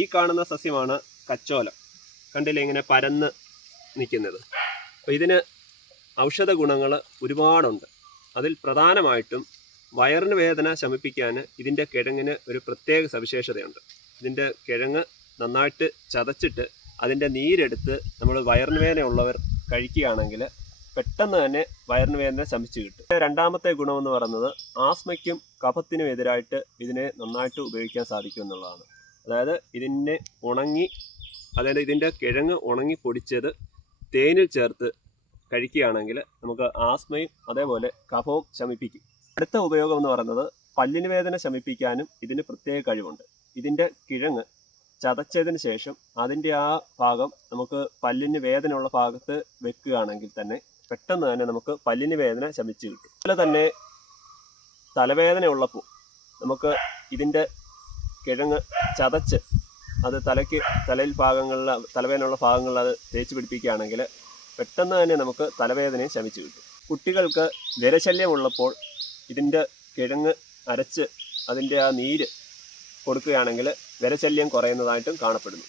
ഈ കാണുന്ന സസ്യമാണ് കച്ചോലം. കണ്ടില്ലേ ഇങ്ങനെ പരന്ന് നിൽക്കുന്നത്. അപ്പോൾ ഇതിന് ഔഷധ ഗുണങ്ങൾ ഒരുപാടുണ്ട്. അതിൽ പ്രധാനമായിട്ടും വയറിന് വേദന ശമിപ്പിക്കാൻ ഇതിൻ്റെ കിഴങ്ങിന് ഒരു പ്രത്യേക സവിശേഷതയുണ്ട്. ഇതിൻ്റെ കിഴങ്ങ് നന്നായിട്ട് ചതച്ചിട്ട് അതിൻ്റെ നീരെടുത്ത് നമ്മൾ വയറിന് വേദന ഉള്ളവർ കഴിക്കുകയാണെങ്കിൽ പെട്ടെന്ന് തന്നെ വയറിന് വേദന ശമിച്ചു കിട്ടും. രണ്ടാമത്തെ ഗുണമെന്ന് പറയുന്നത് ആസ്മയ്ക്കും കഫത്തിനും എതിരായിട്ട് ഇതിനെ നന്നായിട്ട് ഉപയോഗിക്കാൻ സാധിക്കും എന്നുള്ളതാണ്. അതായത് ഇതിൻ്റെ കിഴങ്ങ് ഉണങ്ങി പൊടിച്ചത് തേനിൽ ചേർത്ത് കഴിക്കുകയാണെങ്കിൽ നമുക്ക് ആസ്മയും അതേപോലെ കഫവും ശമിപ്പിക്കും. അടുത്ത ഉപയോഗം എന്ന് പറയുന്നത് പല്ലിന് വേദന ശമിപ്പിക്കാനും ഇതിന് പ്രത്യേക കഴിവുണ്ട്. ഇതിൻ്റെ കിഴങ്ങ് ചതച്ചതിന് ശേഷം അതിൻ്റെ ആ ഭാഗം നമുക്ക് പല്ലിന് വേദനയുള്ള ഭാഗത്ത് വെക്കുകയാണെങ്കിൽ തന്നെ പെട്ടെന്ന് തന്നെ നമുക്ക് പല്ലിന് വേദന ശമിച്ച് കിട്ടും. അതുപോലെ തന്നെ തലവേദന ഉള്ളപ്പോൾ നമുക്ക് ഇതിൻ്റെ കിഴങ്ങ് ചതച്ച് അത് തലവേദനയുള്ള ഭാഗങ്ങളിൽ അത് തേച്ച് പിടിപ്പിക്കുകയാണെങ്കിൽ പെട്ടെന്ന് തന്നെ നമുക്ക് തലവേദനയും ശമിച്ച് കിട്ടും. കുട്ടികൾക്ക് വിരശല്യമുള്ളപ്പോൾ ഇതിൻ്റെ കിഴങ്ങ് അരച്ച് അതിൻ്റെ ആ നീര് കൊടുക്കുകയാണെങ്കിൽ വിരശല്യം കുറയുന്നതായിട്ടും കാണപ്പെടുന്നു.